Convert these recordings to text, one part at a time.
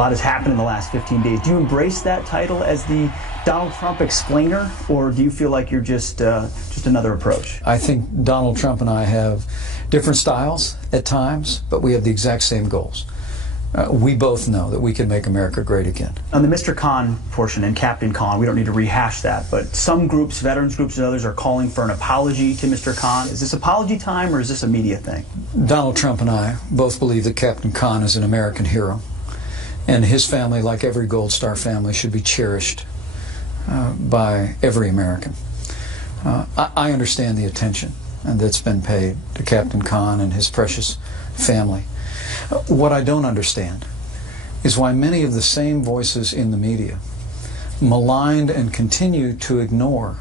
lot has happened in the last 15 days. Do you embrace that title as the Donald Trump explainer, or do you feel like you're just another approach? I think Donald Trump and I have different styles at times, but we have the exact same goals. We both know that we can make America great again. On the Mr. Khan portion and Captain Khan, we don't need to rehash that, but some groups, veterans groups and others, are calling for an apology to Mr. Khan. Is this apology time, or is this a media thing? Donald Trump and I both believe that Captain Khan is an American hero, and his family, like every Gold Star family, should be cherished by every American. I understand the attention that's been paid to Captain Khan and his precious family. What I don't understand is why many of the same voices in the media maligned and continue to ignore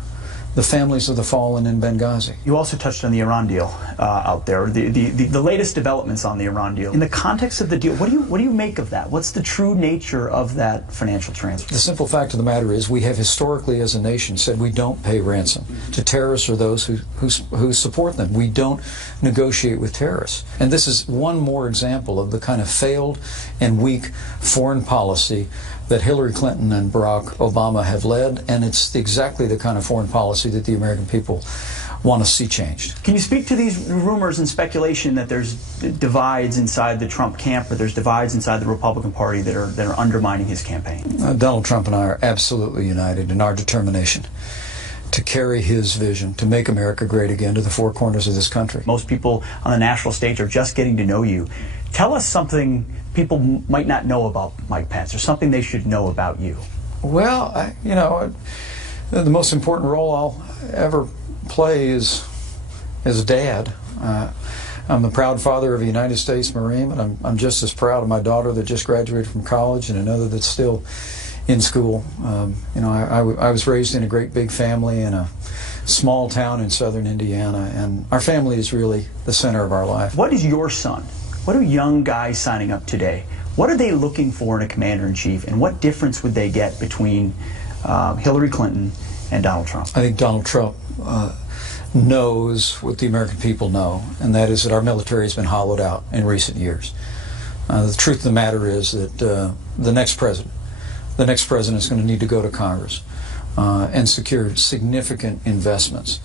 the families of the fallen in Benghazi. You also touched on the Iran deal out there, the latest developments on the Iran deal. In the context of the deal, what do you make of that? What's the true nature of that financial transfer? The simple fact of the matter is we have historically as a nation said we don't pay ransom to terrorists or those who support them. We don't negotiate with terrorists. And this is one more example of the kind of failed and weak foreign policy that Hillary Clinton and Barack Obama have led, and it's exactly the kind of foreign policy that the American people want to see changed. Can you speak to these rumors and speculation that there's divides inside the Trump camp, or there's divides inside the Republican Party that are undermining his campaign? Donald Trump and I are absolutely united in our determination to carry his vision to make America great again to the four corners of this country. Most people on the national stage are just getting to know you. Tell us something people might not know about Mike Pence, or something they should know about you. Well, you know, the most important role I'll ever play is as a dad. I'm the proud father of a United States Marine, but I'm just as proud of my daughter that just graduated from college and another that's still in school. You know, I was raised in a great big family in a small town in southern Indiana, and our family is really the center of our life. What is your son? What are young guys signing up today? What are they looking for in a commander-in-chief, and what difference would they get between Hillary Clinton and Donald Trump? I think Donald Trump knows what the American people know, and that is that our military has been hollowed out in recent years. The truth of the matter is that the next president is going to need to go to Congress and secure significant investments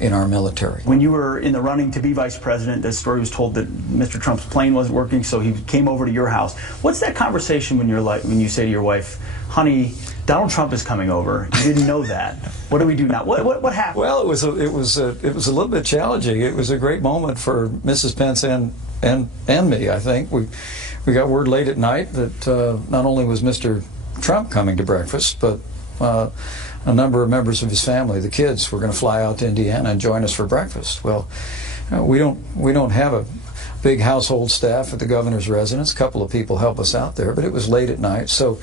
in our military. When you were in the running to be vice president, the story was told that Mr. Trump's plane wasn't working, so he came over to your house. What's that conversation when you say to your wife, "Honey, Donald Trump is coming over. You didn't know that. What do we do now?" What happened? Well, it was a little bit challenging. It was a great moment for Mrs. Pence and me. I think we got word late at night that not only was Mr. Trump coming to breakfast, but a number of members of his family, the kids, were going to fly out to Indiana and join us for breakfast. Well, we don't have a big household staff at the governor's residence. A couple of people help us out there, but it was late at night, so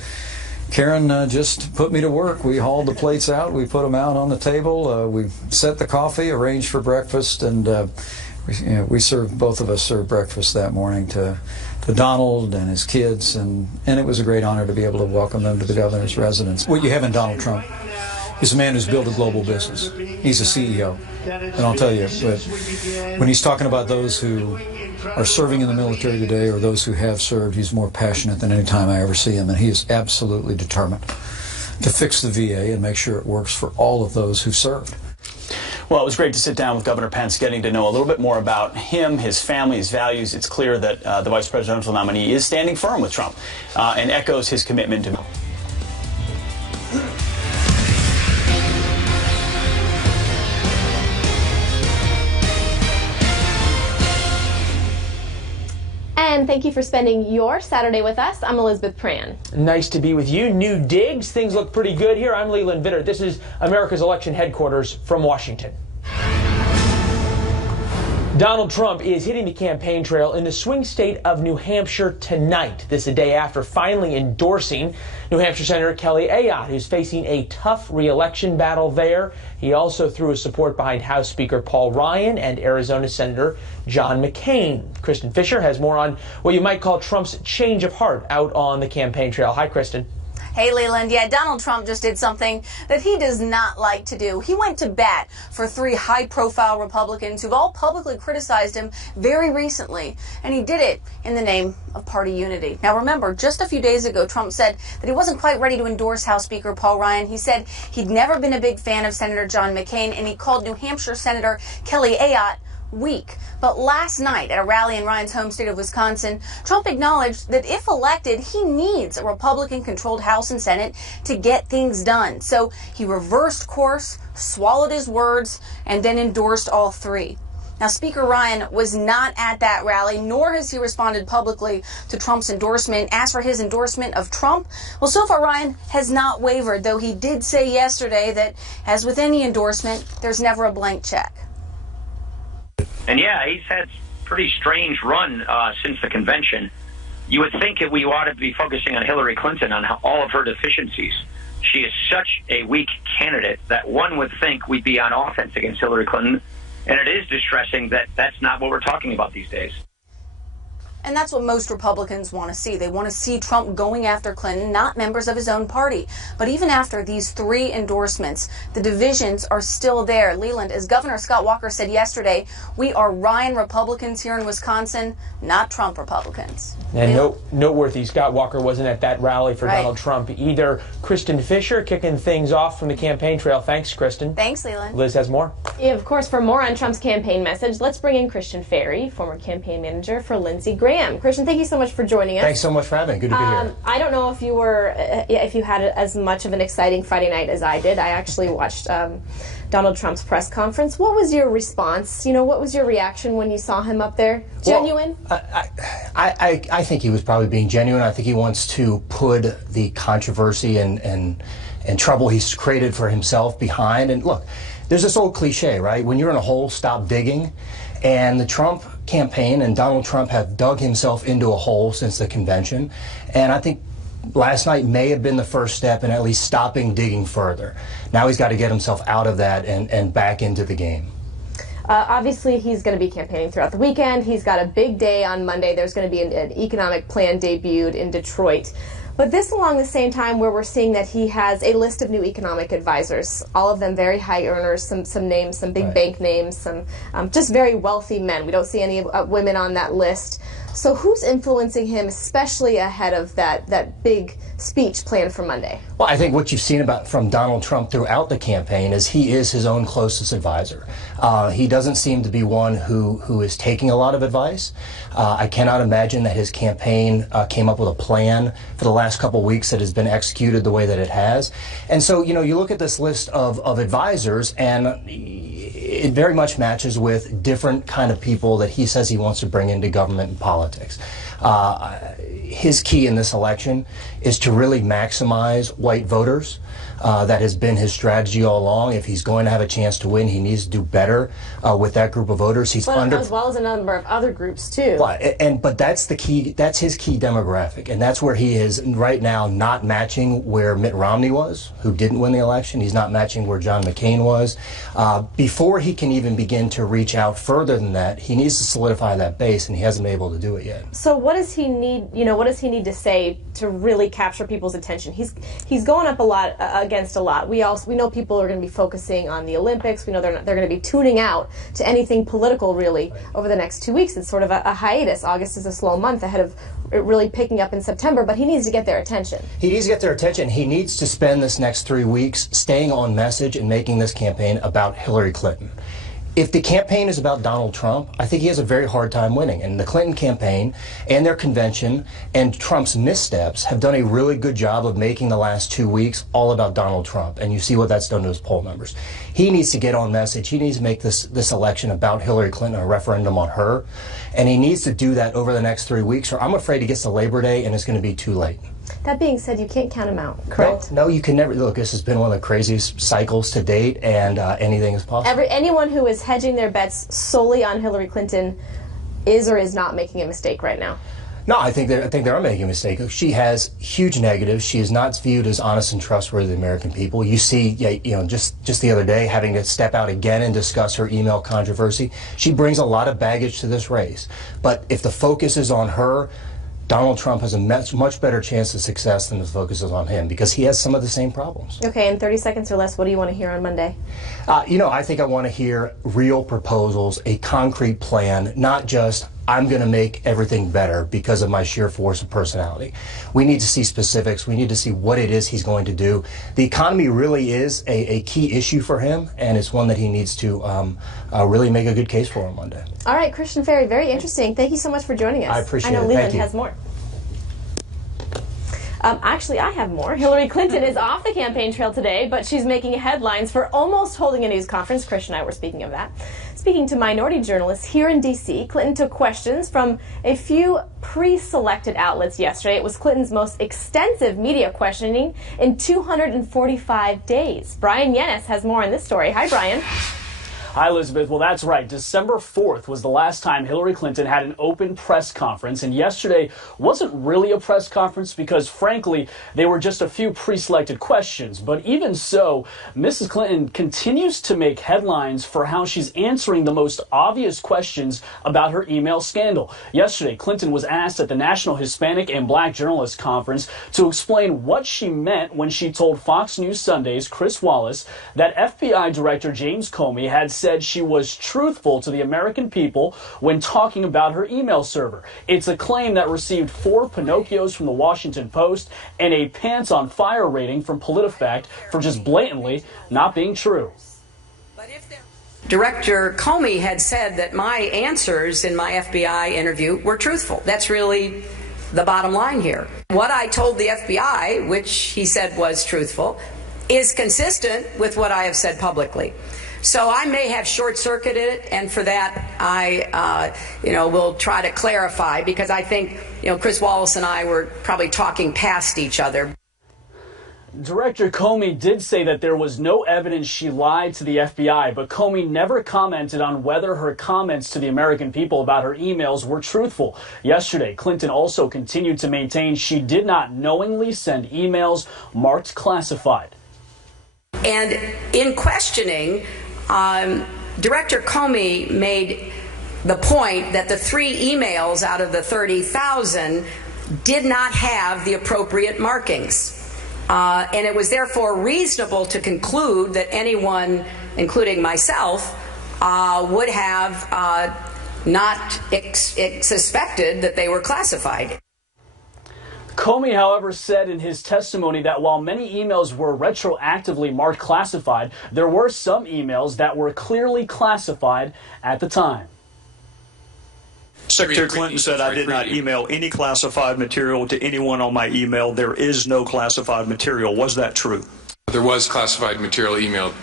Karen just put me to work. We hauled the plates out, we put them out on the table, we set the coffee, arranged for breakfast, and both of us served breakfast that morning to Donald and his kids, and it was a great honor to be able to welcome them to the governor's residence. What you have in Donald Trump is a man who's built a global business. He's a CEO. And I'll tell you, when he's talking about those who are serving in the military today or those who have served, he's more passionate than any time I ever see him, and he is absolutely determined to fix the VA and make sure it works for all of those who served. Well, it was great to sit down with Governor Pence, getting to know a little bit more about him, his family, his values. It's clear that the vice presidential nominee is standing firm with Trump and echoes his commitment to And thank you for spending your Saturday with us. I'm Elizabeth Pran. Nice to be with you. New digs. Things look pretty good here. I'm Leland Vitter. This is America's election headquarters from Washington. Donald Trump is hitting the campaign trail in the swing state of New Hampshire tonight. This a day after finally endorsing New Hampshire Senator Kelly Ayotte, who's facing a tough re-election battle there. He also threw his support behind House Speaker Paul Ryan and Arizona Senator John McCain. Kristen Fisher has more on what you might call Trump's change of heart out on the campaign trail. Hi, Kristen. Hey, Leland. Yeah, Donald Trump just did something that he does not like to do. He went to bat for 3 high-profile Republicans who've all publicly criticized him very recently, and he did it in the name of party unity. Now, remember, just a few days ago, Trump said that he wasn't quite ready to endorse House Speaker Paul Ryan. He said he'd never been a big fan of Senator John McCain, and he called New Hampshire Senator Kelly Ayotte weak. But last night at a rally in Ryan's home state of Wisconsin, Trump acknowledged that if elected, he needs a Republican-controlled House and Senate to get things done. So he reversed course, swallowed his words, and then endorsed all 3. Now, Speaker Ryan was not at that rally, nor has he responded publicly to Trump's endorsement. As for his endorsement of Trump, well, so far Ryan has not wavered, though he did say yesterday that, as with any endorsement, there's never a blank check. And yeah, he's had a pretty strange run since the convention. You would think that we ought to be focusing on Hillary Clinton, on all of her deficiencies. She is such a weak candidate that one would think we'd be on offense against Hillary Clinton. And it is distressing that that's not what we're talking about these days. And that's what most Republicans want to see. They want to see Trump going after Clinton, not members of his own party. But even after these 3 endorsements, the divisions are still there. Leland, as Governor Scott Walker said yesterday, we are Ryan Republicans here in Wisconsin, not Trump Republicans. And noteworthy, Scott Walker wasn't at that rally for Donald Trump either. Kristen Fisher kicking things off from the campaign trail. Thanks, Kristen. Thanks, Leland. Liz has more. Yeah, of course, for more on Trump's campaign message, let's bring in Christian Ferry, former campaign manager for Lindsey Graham. Christian, thank you so much for joining us. Thanks so much for having me. Good to be here. I don't know if you had as much of an exciting Friday night as I did. I actually watched Donald Trump's press conference. What was your response? What was your reaction when you saw him up there? Genuine? Well, I think he was probably being genuine. I think he wants to put the controversy and trouble he's created for himself behind. And look, there's this old cliche, right? When you're in a hole, stop digging. And the Trump campaign and Donald Trump have dug himself into a hole since the convention. And I think last night may have been the first step in at least stopping digging further. Now he's got to get himself out of that and back into the game. Obviously, he's going to be campaigning throughout the weekend. He's got a big day on Monday. There's going to be an economic plan debuted in Detroit. But this along the same time where we're seeing that he has a list of new economic advisors, all of them very high earners, some names, some big bank names, some just very wealthy men. We don't see any women on that list. So who's influencing him, especially ahead of that big speech planned for Monday? Well, I think what you've seen from Donald Trump throughout the campaign is he is his own closest advisor. He doesn't seem to be one who is taking a lot of advice. I cannot imagine that his campaign came up with a plan for the last couple of weeks that has been executed the way that it has. And so, you look at this list of advisors, and it very much matches with different kind of people that he says he wants to bring into government and politics. His key in this election is to really maximize white voters. That has been his strategy all along. If he's going to have a chance to win, he needs to do better with that group of voters. As well as a number of other groups too. But that's the key. That's his key demographic, and that's where he is right now, not matching where Mitt Romney was, who didn't win the election. He's not matching where John McCain was. Before he can even begin to reach out further than that, he needs to solidify that base, and he hasn't been able to do it yet. So what does he need? What does he need to say to really capture people's attention? He's going up a lot against a lot. We know people are going to be focusing on the Olympics. We know they're going to be tuning out to anything political really over the next 2 weeks. It's sort of a hiatus. August is a slow month ahead of it really picking up in September, but he needs to get their attention. He needs to get their attention. He needs to spend this next 3 weeks staying on message and making this campaign about Hillary Clinton. If the campaign is about Donald Trump, I think he has a very hard time winning. And the Clinton campaign and their convention and Trump's missteps have done a really good job of making the last 2 weeks all about Donald Trump. And you see what that's done to his poll numbers. He needs to get on message. He needs to make this election about Hillary Clinton, a referendum on her. And he needs to do that over the next 3 weeks, or I'm afraid he gets to Labor Day and it's going to be too late. That being said, you can't count him out, correct? No, you can never. Look, this has been one of the craziest cycles to date, and anything is possible. Anyone who is hedging their bets solely on Hillary Clinton is or is not making a mistake right now. No, I think they are making a mistake. She has huge negatives. She is not viewed as honest and trustworthy to the American people. You see, just the other day, having to step out again and discuss her email controversy. She brings a lot of baggage to this race. But if the focus is on her, Donald Trump has a much better chance of success than to focus on him because he has some of the same problems. Okay, in 30 seconds or less, what do you want to hear on Monday? I think I want to hear real proposals, a concrete plan, not just I'm going to make everything better because of my sheer force of personality. We need to see specifics. We need to see what it is he's going to do. The economy really is a key issue for him, and it's one that he needs to really make a good case for on Monday. All right, Christian Ferry, very interesting. Thank you so much for joining us. I appreciate it. I know Leland has more. Actually, I have more. Hillary Clinton is off the campaign trail today, but she's making headlines for almost holding a news conference. Chris and I were speaking of that. Speaking to minority journalists here in D.C., Clinton took questions from a few pre-selected outlets yesterday. It was Clinton's most extensive media questioning in 245 days. Brian Yennis has more on this story. Hi, Brian. Hi, Elizabeth. Well, that's right. December 4th was the last time Hillary Clinton had an open press conference, and yesterday wasn't really a press conference because, frankly, they were just a few pre-selected questions. But even so, Mrs. Clinton continues to make headlines for how she's answering the most obvious questions about her email scandal. Yesterday, Clinton was asked at the National Hispanic and Black Journalists Conference to explain what she meant when she told Fox News Sunday's Chris Wallace that FBI Director James Comey had said she was truthful to the American people when talking about her email server. It's a claim that received 4 Pinocchios from the Washington Post and a Pants on Fire rating from PolitiFact for just blatantly not being true. Director Comey had said that my answers in my FBI interview were truthful. That's really the bottom line here. What I told the FBI, which he said was truthful, is consistent with what I have said publicly. So I may have short-circuited it, and for that I, will try to clarify because I think, Chris Wallace and I were probably talking past each other. Director Comey did say that there was no evidence she lied to the FBI, but Comey never commented on whether her comments to the American people about her emails were truthful. Yesterday, Clinton also continued to maintain she did not knowingly send emails marked classified. And in questioning, Director Comey made the point that the 3 emails out of the 30,000 did not have the appropriate markings. And it was therefore reasonable to conclude that anyone, including myself, would have not suspected that they were classified. Comey, however, said in his testimony that while many emails were retroactively marked classified, there were some emails that were clearly classified at the time. Secretary Clinton said I did not email any classified material to anyone on my email. There is no classified material. Was that true? There was classified material emailed.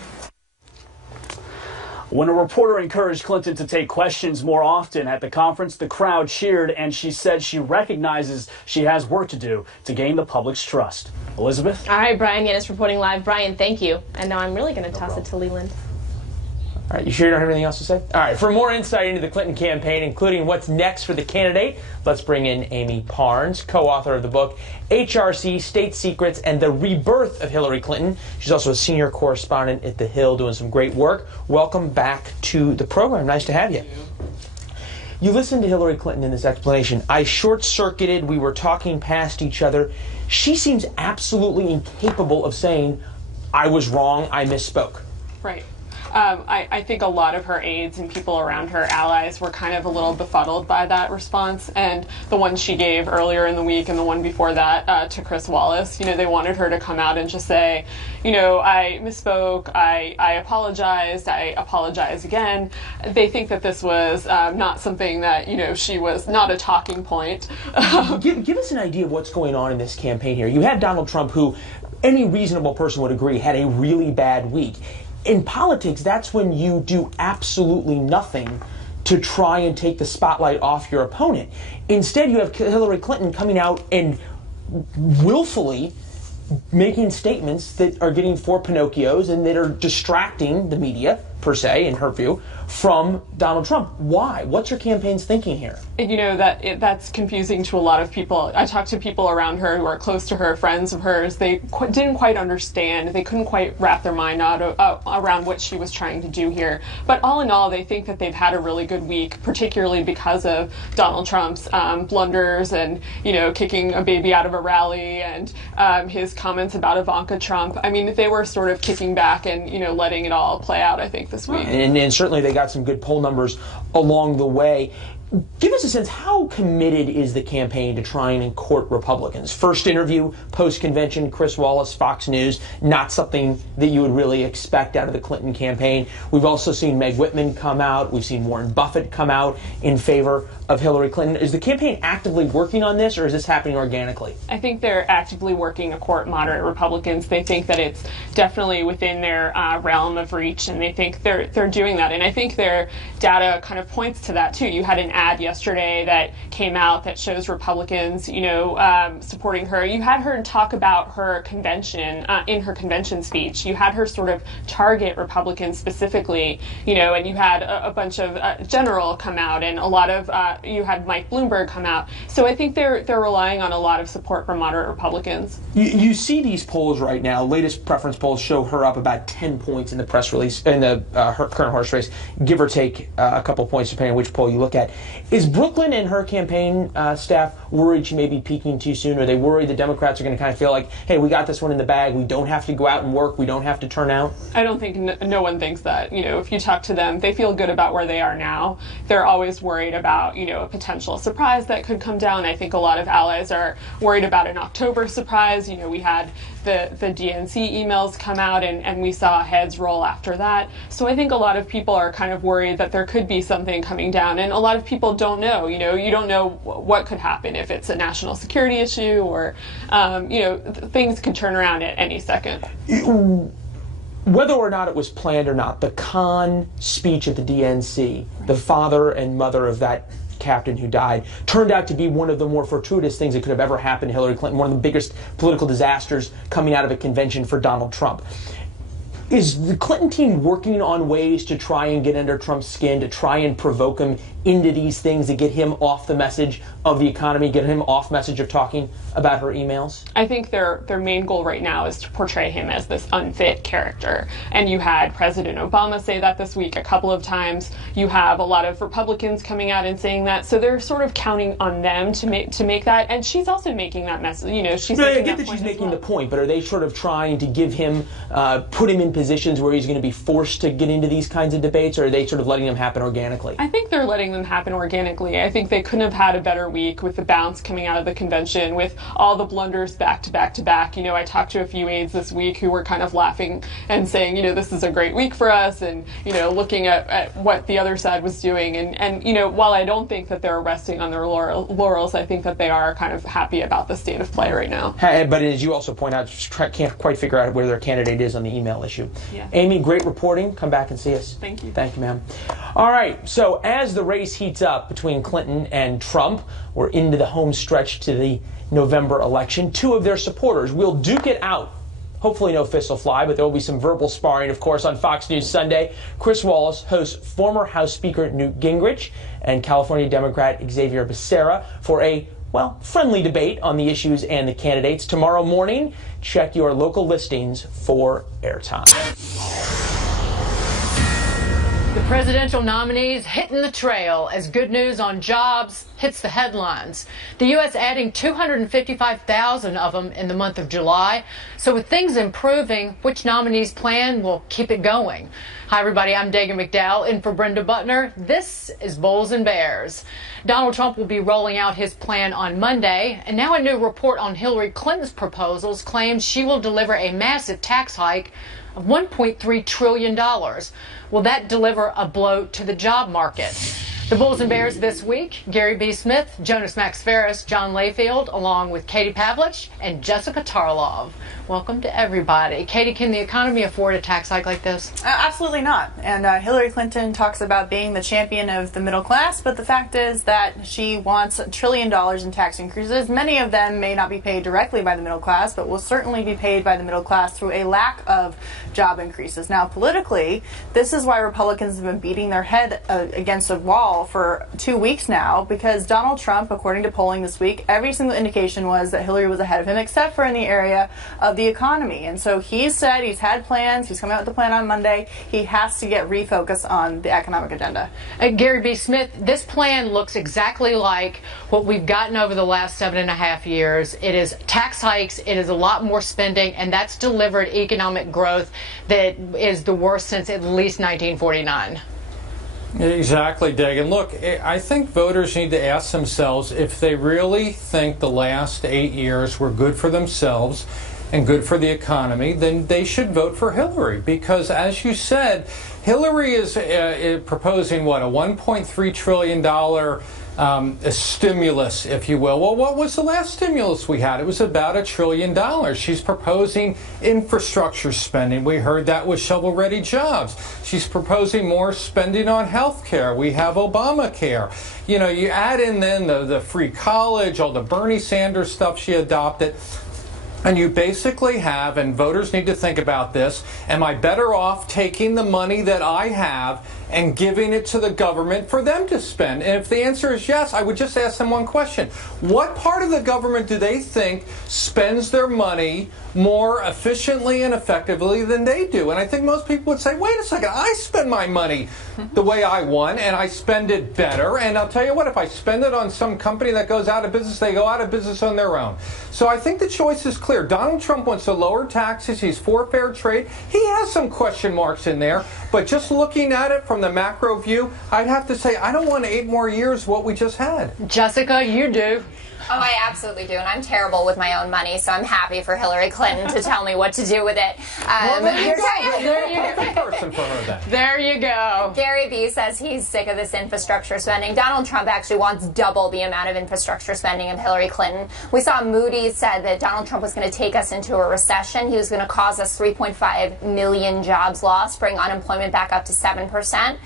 When a reporter encouraged Clinton to take questions more often at the conference, the crowd cheered, and she said she recognizes she has work to do to gain the public's trust. Elizabeth? All right, Brian Yennis reporting live. Brian, thank you. And now I'm really going to toss it to Leland. All right, you sure you don't have anything else to say? All right, for more insight into the Clinton campaign, including what's next for the candidate, let's bring in Amy Parnes, co-author of the book HRC, State Secrets, and the Rebirth of Hillary Clinton. She's also a senior correspondent at The Hill doing some great work. Welcome back to the program. Nice to have you. You listened to Hillary Clinton in this explanation. I short-circuited. We were talking past each other. She seems absolutely incapable of saying, I was wrong, I misspoke. Right. I think a lot of her aides and people around her, allies, were kind of a little befuddled by that response. And the one she gave earlier in the week and the one before that to Chris Wallace, they wanted her to come out and just say, I misspoke, I apologized, I apologize again. They think that this was not something that, she was not a talking point. Give us an idea of what's going on in this campaign here. You had Donald Trump, who any reasonable person would agree had a really bad week. In politics, that's when you do absolutely nothing to try and take the spotlight off your opponent. Instead, you have Hillary Clinton coming out and willfully making statements that are getting 4 Pinocchios and that are distracting the media, per se, in her view, from Donald Trump. Why? What's her campaign's thinking here? You know, that's confusing to a lot of people. I talked to people around her who are close to her, friends of hers. They didn't quite understand. They couldn't quite wrap their mind around what she was trying to do here. But all in all, they think that they've had a really good week, particularly because of Donald Trump's blunders and, you know, kicking a baby out of a rally and his comments about Ivanka Trump. I mean, they were sort of kicking back and, you know, letting it all play out, I think, this week. And certainly they got some good poll numbers along the way. Give us a sense, how committed is the campaign to trying and court Republicans? First interview, post-convention, Chris Wallace, Fox News, not something that you would really expect out of the Clinton campaign. We've also seen Meg Whitman come out. We've seen Warren Buffett come out in favor of Hillary Clinton. Is the campaign actively working on this, or is this happening organically? I think they're actively working to court moderate Republicans. They think that it's definitely within their realm of reach, and they think they're doing that. And I think their data kind of points to that, too. You had an ad yesterday that came out that shows Republicans, you know, supporting her. You had her talk about her convention, in her convention speech. You had her sort of target Republicans specifically, you know, and you had a bunch of general come out, and a lot of you had Mike Bloomberg come out. So I think they're relying on a lot of support from moderate Republicans. You see these polls right now. Latest preference polls show her up about 10 points in the press release, in the her current horse race, give or take a couple points depending on which poll you look at. Is Brooklyn and her campaign staff worried she may be peaking too soon? Are they worried the Democrats are going to kind of feel like, hey, we got this one in the bag, we don't have to go out and work, we don't have to turn out? I don't think no one thinks that. You know, if you talk to them, they feel good about where they are now. They're always worried about, you know, a potential surprise that could come down. I think a lot of allies are worried about an October surprise. You know, we had the DNC emails come out, and we saw heads roll after that. So I think a lot of people are kind of worried that there could be something coming down, and a lot of people don't know. You know, you don't know what could happen if it's a national security issue, or you know, things could turn around at any second. Whether or not it was planned or not, the Khan speech at the DNC, the father and mother of that captain who died, turned out to be one of the more fortuitous things that could have ever happened to Hillary Clinton, one of the biggest political disasters coming out of a convention for Donald Trump. Is the Clinton team working on ways to try and get under Trump's skin, to try and provoke him into these things, to get him off the message of the economy, get him off message of talking about her emails? I think their main goal right now is to portray him as this unfit character. And you had President Obama say that this week a couple of times. You have a lot of Republicans coming out and saying that. So they're sort of counting on them to make that. And she's also making that message. You know, she's I get that she's making the point, but are they sort of trying to give him, put him in positions where he's going to be forced to get into these kinds of debates, or are they sort of letting them happen organically? I think they're letting them happen organically. I think they couldn't have had a better week with the bounce coming out of the convention, with all the blunders back to back to back. You know, I talked to a few aides this week who were kind of laughing and saying, you know, this is a great week for us, and, you know, looking at what the other side was doing. And you know, while I don't think that they're resting on their laurels, I think that they are kind of happy about the state of play right now. But as you also point out, can't quite figure out where their candidate is on the email issue. Yeah. Amy, great reporting. Come back and see us. Thank you. Thank you, ma'am. All right, so as the race heats up between Clinton and Trump, we're into the home stretch to the November election. Two of their supporters will duke it out. Hopefully no fists will fly, but there will be some verbal sparring, of course, on Fox News Sunday. Chris Wallace hosts former House Speaker Newt Gingrich and California Democrat Xavier Becerra for a, well, friendly debate on the issues and the candidates. Tomorrow morning, check your local listings for airtime. The presidential nominees hitting the trail as good news on jobs hits the headlines. The U.S. adding 255,000 of them in the month of July. So with things improving, which nominees' plan will keep it going? Hi, everybody. I'm Dagan McDowell in for Brenda Butner. This is Bulls and Bears. Donald Trump will be rolling out his plan on Monday. And now a new report on Hillary Clinton's proposals claims she will deliver a massive tax hike of $1.3 trillion. Will that deliver a blow to the job market? The Bulls and Bears this week: Gary B. Smith, Jonas Max Ferris, John Layfield, along with Katie Pavlich and Jessica Tarlov. Welcome to everybody. Katie, can the economy afford a tax hike like this? Absolutely not. And Hillary Clinton talks about being the champion of the middle class, but the fact is that she wants $1 trillion in tax increases. Many of them may not be paid directly by the middle class, but will certainly be paid by the middle class through a lack of job increases. Now, politically, this is why Republicans have been beating their head against a wall for 2 weeks now, because Donald Trump, according to polling this week, every single indication was that Hillary was ahead of him, except for in the area of the economy. And so he's said he's had plans. He's coming out with the plan on Monday. He has to get refocused on the economic agenda. Gary B. Smith, this plan looks exactly like what we've gotten over the last 7.5 years. It is tax hikes. It is a lot more spending, and that's delivered economic growth that is the worst since at least 1949. Exactly, Dig. And look, I think voters need to ask themselves if they really think the last 8 years were good for themselves and good for the economy, then they should vote for Hillary. Because, as you said, Hillary is proposing, what, a $1.3 trillion a stimulus, if you will. Well, what was the last stimulus we had? It was about $1 trillion. She's proposing infrastructure spending. We heard that was shovel-ready jobs. She's proposing more spending on health care. We have Obamacare. You know, you add in then the free college, all the Bernie Sanders stuff she adopted. And you basically have, and voters need to think about this, am I better off taking the money that I have and giving it to the government for them to spend? And if the answer is yes, I would just ask them one question. What part of the government do they think spends their money more efficiently and effectively than they do? And I think most people would say, wait a second, I spend my money the way I want, and I spend it better. And I'll tell you what, if I spend it on some company that goes out of business, they go out of business on their own. So I think the choice is clear. Donald Trump wants to lower taxes. He's for fair trade. He has some question marks in there. But just looking at it from the macro view, I'd have to say I don't want 8 more years what we just had. Jessica, you do. Oh, I absolutely do, and I'm terrible with my own money, so I'm happy for Hillary Clinton to tell me what to do with it. Well, there you go. Gary B. says he's sick of this infrastructure spending. Donald Trump actually wants double the amount of infrastructure spending of Hillary Clinton. We saw Moody's said that Donald Trump was going to take us into a recession. He was going to cause us 3.5 million jobs lost, bring unemployment back up to 7%.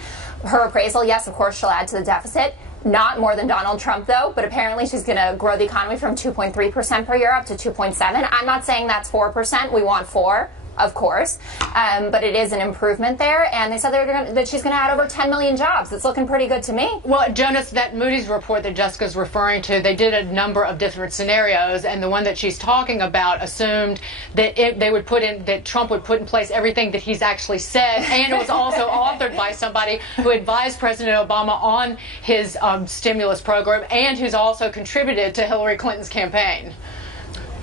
Her appraisal, yes, of course, she'll add to the deficit. Not more than Donald Trump, though, but apparently she's going to grow the economy from 2.3% per year up to 2.7%. I'm not saying that's 4%. We want 4%. Of course, but it is an improvement there, and they said that she's going to add over 10 million jobs. It's looking pretty good to me. Well, Jonas, that Moody's report that Jessica's referring to, they did a number of different scenarios, and the one that she's talking about assumed that that Trump would put in place everything that he's actually said, and it was also authored by somebody who advised President Obama on his stimulus program, and who's also contributed to Hillary Clinton's campaign.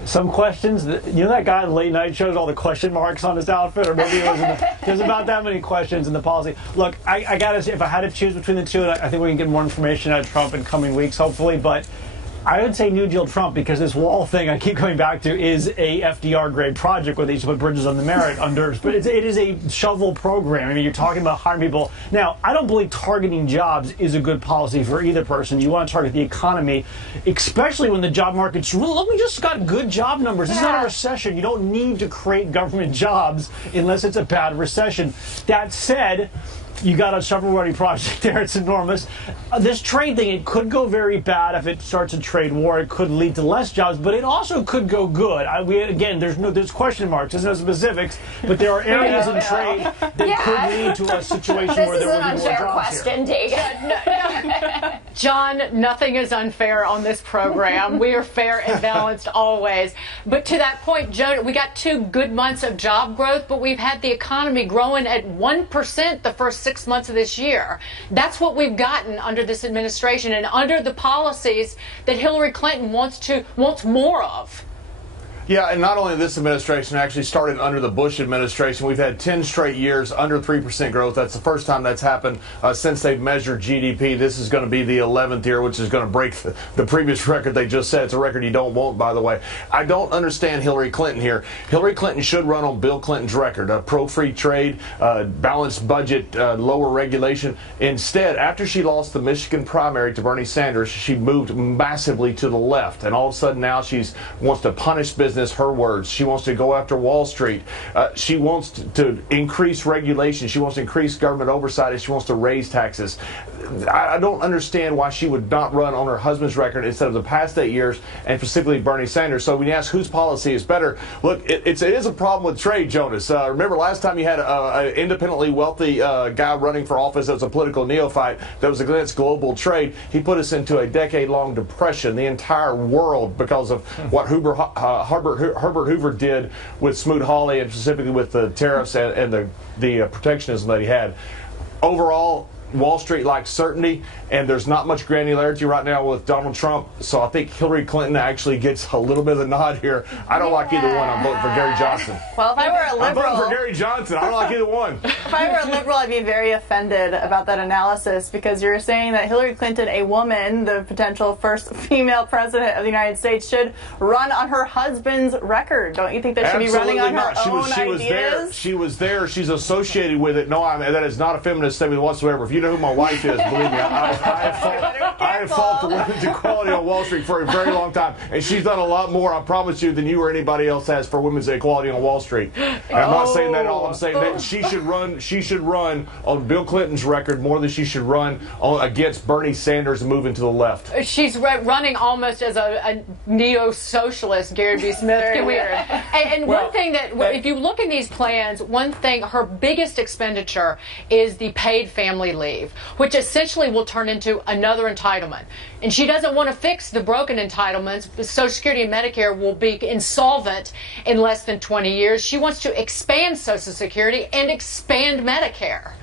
Some questions, you know that guy on late night shows all the question marks on his outfit, or maybe there's about that many questions in the policy. Look, I gotta say, if I had to choose between the two, I think we can get more information out of Trump in coming weeks, hopefully, but I would say New Deal Trump, because this wall thing I keep coming back to is a FDR grade project where they used to put bridges on the Merritt under, but it is a shovel program. I mean, you're talking about hiring people. Now, I don't believe targeting jobs is a good policy for either person. You want to target the economy, especially when the job market's look, we just got good job numbers. This is not a recession. You don't need to create government jobs unless it's a bad recession. That said, you got a shovel-ready project there. It's enormous. This trade thing, it could go very bad if it starts a trade war. It could lead to less jobs, but it also could go good. Again, there's question marks. There's no specifics, but there are areas in trade that could lead to a situation where there will be more jobs here. John, nothing is unfair on this program. We are fair and balanced always. But to that point, Joan, we got 2 good months of job growth, but we've had the economy growing at 1% the first 6 months of this year. That's what we've gotten under this administration and under the policies that Hillary Clinton wants more of. Yeah, and not only this administration, actually started under the Bush administration. We've had 10 straight years under 3% growth. That's the first time that's happened since they've measured GDP. This is going to be the 11th year, which is going to break the previous record they just set. It's a record you don't want, by the way. I don't understand Hillary Clinton here. Hillary Clinton should run on Bill Clinton's record, pro-free trade, balanced budget, lower regulation. Instead, after she lost the Michigan primary to Bernie Sanders, she moved massively to the left. And all of a sudden now she wants to punish business. Her words. She wants to go after Wall Street. She wants to increase regulation. She wants to increase government oversight, and she wants to raise taxes. I don't understand why she would not run on her husband's record instead of the past 8 years, and specifically Bernie Sanders. So when you ask whose policy is better, look, it is a problem with trade, Jonas. Remember last time you had an independently wealthy guy running for office that was a political neophyte that was against global trade. He put us into a decade-long depression, the entire world, because of what Herbert Hoover did with Smoot-Hawley, and specifically with the tariffs and the protectionism that he had. Overall, Wall Street likes certainty, and there's not much granularity right now with Donald Trump, so I think Hillary Clinton actually gets a little bit of the nod here. I don't like either one. I'm voting for Gary Johnson. Well, if I were a liberal... I'm voting for Gary Johnson. I don't like either one. If I were a liberal, I'd be very offended about that analysis, because you're saying that Hillary Clinton, a woman, the potential first female president of the United States, should run on her husband's record. Don't you think that should be running on her own ideas? She was there. She's associated with it. No, that is not a feminist statement whatsoever. If you know who my wife is, believe me, I have fought for women's equality on Wall Street for a very long time, and she's done a lot more, I promise you, than you or anybody else has for women's equality on Wall Street. And I'm not saying that at all. I'm saying that she should run on Bill Clinton's record more than she should run against Bernie Sanders and moving to the left. She's running almost as a neo-socialist, Gary B. Smith. And one thing that, if you look at these plans, one thing, her biggest expenditure is the paid family leave, which essentially will turn into another entitlement. And she doesn't want to fix the broken entitlements. Social Security and Medicare will be insolvent in less than 20 years. She wants to expand Social Security and expand Medicare.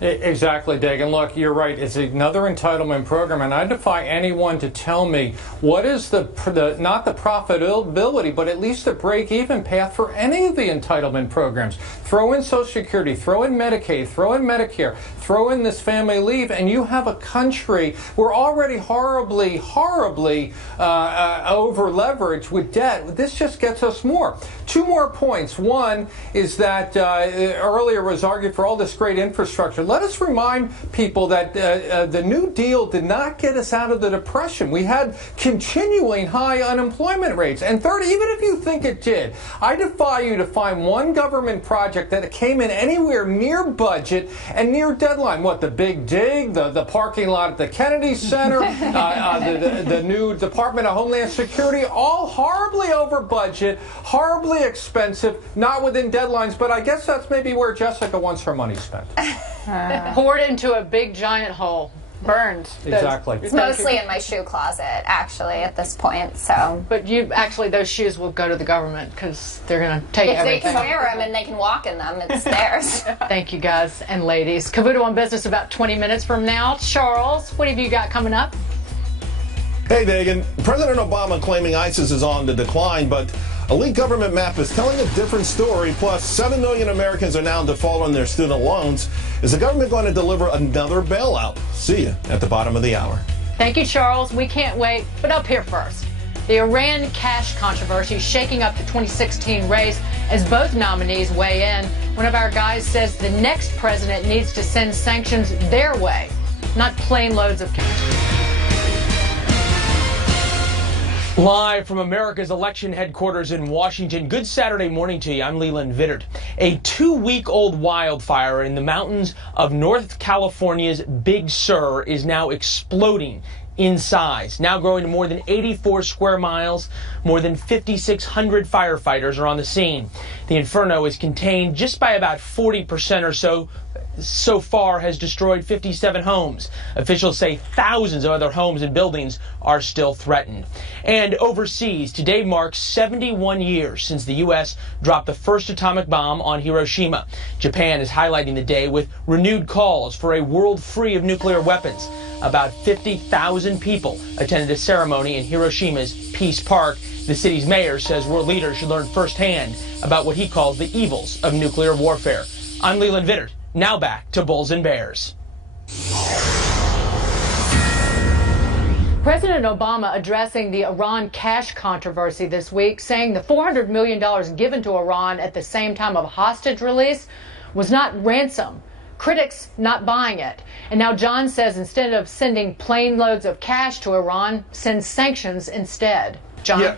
Exactly, Dig. And look, you're right. It's another entitlement program, and I defy anyone to tell me what is not the profitability, but at least the break-even path for any of the entitlement programs. Throw in Social Security, throw in Medicaid, throw in Medicare, throw in this family leave, and you have a country we're already horribly over-leveraged with debt. This just gets us more. Two more points. One is that earlier was argued for all this great infrastructure. Let us remind people that the New Deal did not get us out of the Depression. We had continuing high unemployment rates. And third, even if you think it did, I defy you to find one government project that came in anywhere near budget and near deadline. What, the Big Dig, the parking lot at the Kennedy Center, the new Department of Homeland Security, all horribly over budget, horribly expensive, not within deadlines. But I guess that's maybe where Jessica wants her money spent. Poured into a big giant hole. Burned. Exactly. It's mostly in my shoe closet, actually, at this point. So. But those shoes will go to the government because they're going to take everything. If they can wear them and they can walk in them, it's theirs. Thank you, guys and ladies. Cavuto on Business about 20 minutes from now. Charles, what have you got coming up? Hey, Dagan. President Obama claiming ISIS is on the decline, but a leaked government map is telling a different story. Plus, 7 million Americans are now in default on their student loans. Is the government going to deliver another bailout? See you at the bottom of the hour. Thank you, Charles. We can't wait. But up here first, the Iran cash controversy shaking up the 2016 race as both nominees weigh in. One of our guys says the next president needs to send sanctions their way, not plane loads of cash. Live from America's election headquarters in Washington, good Saturday morning to you. I'm Leland Vittert. A 2-week-old wildfire in the mountains of North California's Big Sur is now exploding in size, now growing to more than 84 square miles. More than 5,600 firefighters are on the scene. The inferno is contained just by about 40% or so so far has destroyed 57 homes. Officials say thousands of other homes and buildings are still threatened. And overseas, today marks 71 years since the U.S. dropped the first atomic bomb on Hiroshima. Japan is highlighting the day with renewed calls for a world free of nuclear weapons. About 50,000 people attended a ceremony in Hiroshima's Peace Park. The city's mayor says world leaders should learn firsthand about what he calls the evils of nuclear warfare. I'm Leland Vittert. Now back to Bulls and Bears. President Obama addressing the Iran cash controversy this week, saying the $400 million given to Iran at the same time of hostage release was not ransom. Critics not buying it. And now John says instead of sending plane loads of cash to Iran, send sanctions instead. John? Yeah.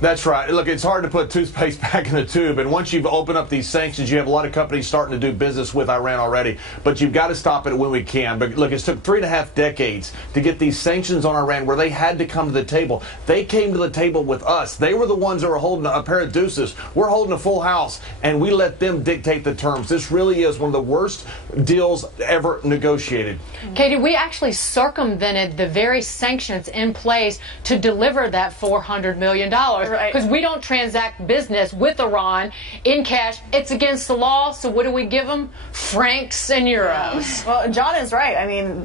That's right. Look, it's hard to put toothpaste back in the tube. And once you've opened up these sanctions, you have a lot of companies starting to do business with Iran already. But you've got to stop it when we can. But look, it took 3.5 decades to get these sanctions on Iran where they had to come to the table. They came to the table with us. They were the ones that were holding a pair of deuces. We're holding a full house, and we let them dictate the terms. This really is one of the worst deals ever negotiated. Katie, we actually circumvented the very sanctions in place to deliver that $400 million. Because we don't transact business with Iran in cash. It's against the law, so what do we give them? Francs and euros. Well, John is right. I mean,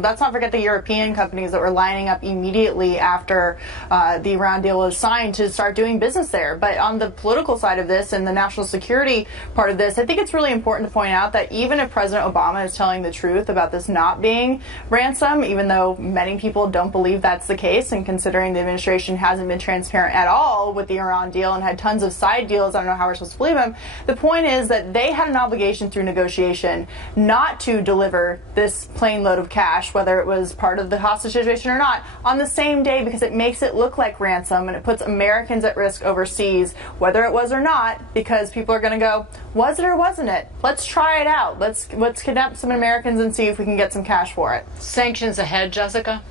let's not forget the European companies that were lining up immediately after the Iran deal was signed to start doing business there. But on the political side of this and the national security part of this, I think it's really important to point out that even if President Obama is telling the truth about this not being ransom, even though many people don't believe that's the case, and considering the administration hasn't been transparent at all with the Iran deal and had tons of side deals, I don't know how we're supposed to believe him. The point is that they had an obligation through negotiation not to deliver this plane load of cash, whether it was part of the hostage situation or not, on the same day, because it makes it look like ransom and it puts Americans at risk overseas, whether it was or not, because people are going to go, was it or wasn't it? Let's try it out. Let's kidnap some Americans and see if we can get some cash for it. Sanctions ahead, Jessica?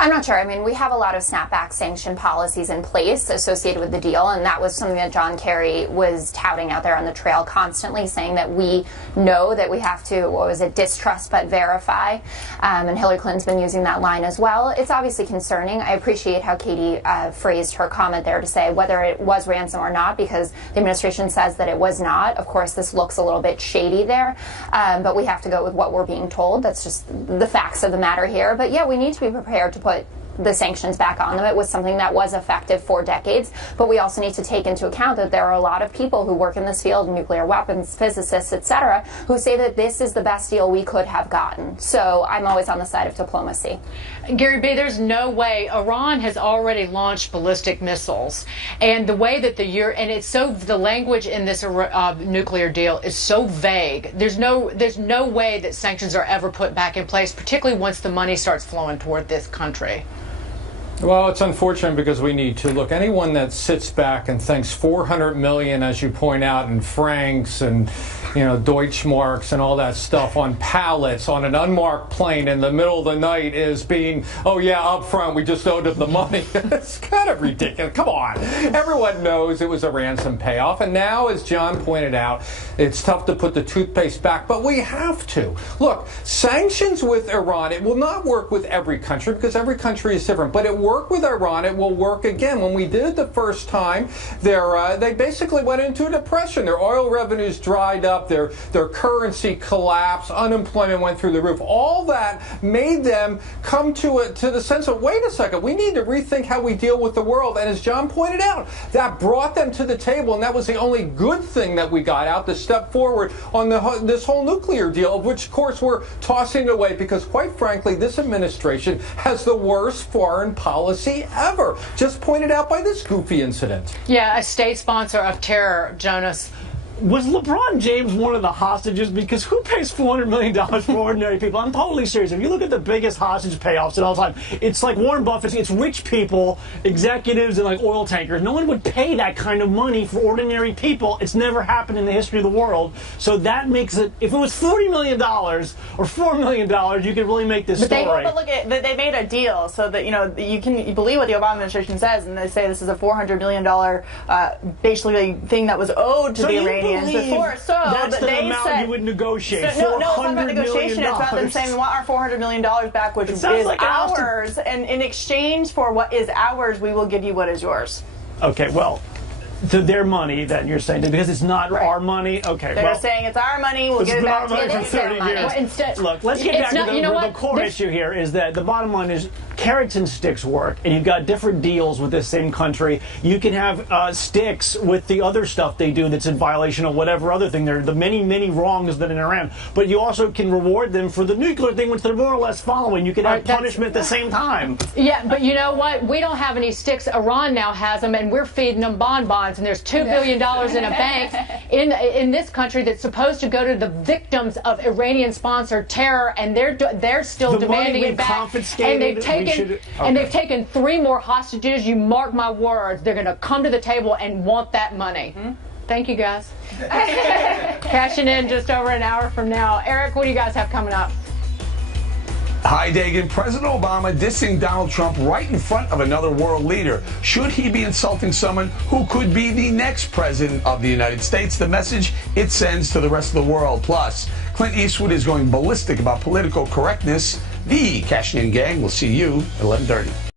I'm not sure. I mean, we have a lot of snapback sanction policies in place associated with the deal, and that was something that John Kerry was touting out there on the trail constantly, saying that we know that we have to, distrust but verify, and Hillary Clinton's been using that line as well. It's obviously concerning. I appreciate how Katie phrased her comment there to say whether it was ransom or not, because the administration says that it was not. Of course, this looks a little bit shady there, but we have to go with what we're being told. That's just the facts of the matter here. But yeah, we need to be prepared to put the sanctions back on them. It was something that was effective for decades, but we also need to take into account that there are a lot of people who work in this field, nuclear weapons, physicists, etc., who say that this is the best deal we could have gotten. So I'm always on the side of diplomacy. Gary B., there's no way. Iran has already launched ballistic missiles, and the way that the language in this nuclear deal is so vague. There's no way that sanctions are ever put back in place, particularly once the money starts flowing toward this country. Well, it's unfortunate because we need to. Look, anyone that sits back and thinks 400 million, as you point out, in francs and, Deutschmarks and all that stuff on pallets on an unmarked plane in the middle of the night is being, oh yeah, up front, we just owed them the money. It's kind of ridiculous. Come on. Everyone knows it was a ransom payoff. And now, as John pointed out, it's tough to put the toothpaste back, but we have to. Look, sanctions with Iran, it will not work with every country because every country is different, but it worked with Iran. It will work again. When we did it the first time, they basically went into a depression. Their oil revenues dried up. Their currency collapsed. Unemployment went through the roof. All that made them come to the sense of, wait a second, we need to rethink how we deal with the world. And as John pointed out, that brought them to the table, and that was the only good thing that we got out, to step forward on this whole nuclear deal, of which, of course, we're tossing it away because, quite frankly, this administration has the worst foreign policy ever, just pointed out by this goofy incident. Yeah, a state sponsor of terror, Jonas. Was LeBron James one of the hostages? Because who pays $400 million for ordinary people? I'm totally serious. If you look at the biggest hostage payoffs at all time, it's like Warren Buffett. It's rich people, executives, and like oil tankers. No one would pay that kind of money for ordinary people. It's never happened in the history of the world. So that makes it, if it was $40 million or $4 million, you could really make this story. But look, they made a deal so that, you can believe what the Obama administration says, and they say this is a $400 million basically thing that was owed to the Iranians. Iranians before. So that's the they amount said, you would negotiate. So, no, it's not about negotiation. It's about them saying we want our $400 million back, which is like ours, and in exchange for what is ours, we will give you what is yours. Okay, well, to their money that you're saying, because it's not our money. Okay, They're saying it's our money. We'll get it back to you. It's been our money for 30 years. Well, instead, look, let's get back to the core issue here. Is that the bottom line is carrots and sticks work, and you've got different deals with this same country. You can have sticks with the other stuff they do that's in violation of whatever other thing. There are the many wrongs that in Iran, but you also can reward them for the nuclear thing, which they're more or less following. You can have punishment at the same time. Yeah, but you know what? We don't have any sticks. Iran now has them, and we're feeding them bonbons. And there's $2 billion in a bank in this country that's supposed to go to the victims of Iranian-sponsored terror, and they're still demanding it back. And they've taken 3 more hostages. You mark my words, they're going to come to the table and want that money. Thank you, guys. Cashing in just over an hour from now. Eric, what do you guys have coming up? Hi, Dagan. President Obama dissing Donald Trump right in front of another world leader. Should he be insulting someone who could be the next president of the United States? The message it sends to the rest of the world. Plus, Clint Eastwood is going ballistic about political correctness. The Cashing In Gang will see you at 11:30.